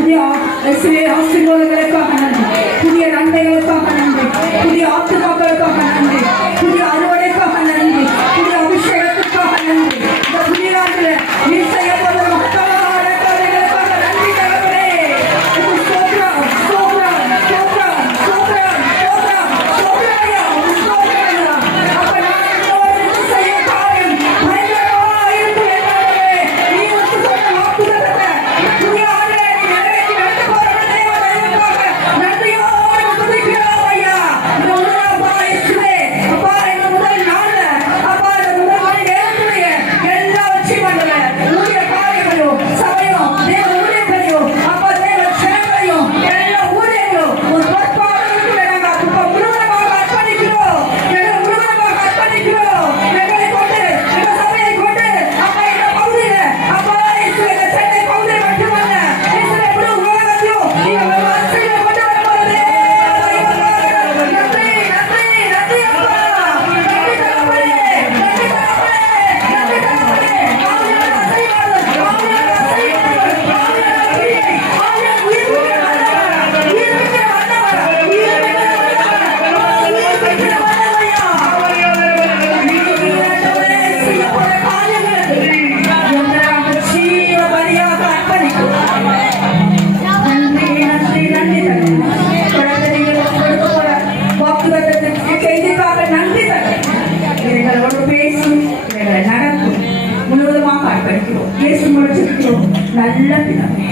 புதிய ஆசீர்வாதங்களுக்காக நன்றி, புதிய நன்மைகளுக்காக நன்றி, புதிய ஆத்துமாக்களுக்காக நன்றி, புதிய அறுவடைக்காக நன்றி, புதிய அபிஷேகத்துக்காக நன்றி. இந்த புதிய ஆண்டுல நீ செய்ய போகிற மகத்தான காரியங்களுக்காக நன்றி தகவலே. ஸ்தோத்திரம், ஸ்தோத்திரம், ஸ்தோத்திரம், ஸ்தோத்திரம், ஸ்தோத்திரம், ஸ்தோத்திரையா, ஸ்தோத்திரையா. அப்ப நான் என்னோடு செய்ய காரியம் பயங்கரமா இருக்கும் என்றாலே நீ வந்து சொன்ன வாக்குத்தத்தத்தை இந்த புதிய ஆண்டை நீ நிறைவேற்றி நடத்த போகிற தேவனுக்காக நன்றியோடு துதிக்கிறோம் ஐயா. இந்த உலகப்பா இயேசுவே, அப்பா இந்த முதல் நாள்ல, அப்பா இந்த முதல் மணி நேரத்துடைய எல்லா வச்சிமண்டல ஊழிய காரியங்களையும் சபையும் தேவ ஊழியர்களையும் அப்பா தேவ சேவையும் எல்லா ஊழியர்களும் ஒரு பொறுப்பாளர்களுக்கு நாங்கள் அப்பா முழுவதுமாக அர்ப்பணிக்கிறோம். எங்களை முழுவதுமாக அர்ப்பணிக்கிறோம். எங்களை கொண்டு எங்கள் சபையை கொண்டு அப்பா இந்த பகுதியில அப்பா இயேசுவே இந்த சென்னை பகுதியில் மட்டுமல்ல இயேசுவே முழு உலகத்தையும் நீங்க ஒரு ஆசையை கொண்டு வர போறதே. நன்றி, நன்றி, நன்றி அப்பா. நன்றி தகப்பனே, நன்றி தகப்பனே, நன்றி தகப்பனே. ஆவியான ஆசீர்வாதம், ஆவியான ஆசீர்வாதம், ஆவியான கிருபை, ஆவியான உயிர்ப்பிக்கிற வல்லவர், உயிர்ப்பிக்கிற வல்லவர், உயிர்ப்பிக்கிற வல்லவர், உயிர்ப்பிக்கிற வல்லமையா. ஆண்டவரே, செய்ய போற காரியங்களுக்கு எங்களை நாங்கள் ஜீவ பலியாக அர்ப்பணிக்கிறோம். நன்றி, நன்றி, நன்றி தகப்பனே. தொடர்ந்து நீங்கள் கொடுக்க போற வாக்குத்தத்தத்திற்கு செய்திக்காக நன்றி தகப்பனே. எங்களோடு பேசும், எங்களை நடக்கும், முழுவதுமாக அர்ப்பணிக்கிறோம். இயேசு முடிச்சிருக்கிறோம் நல்ல பிதாவே.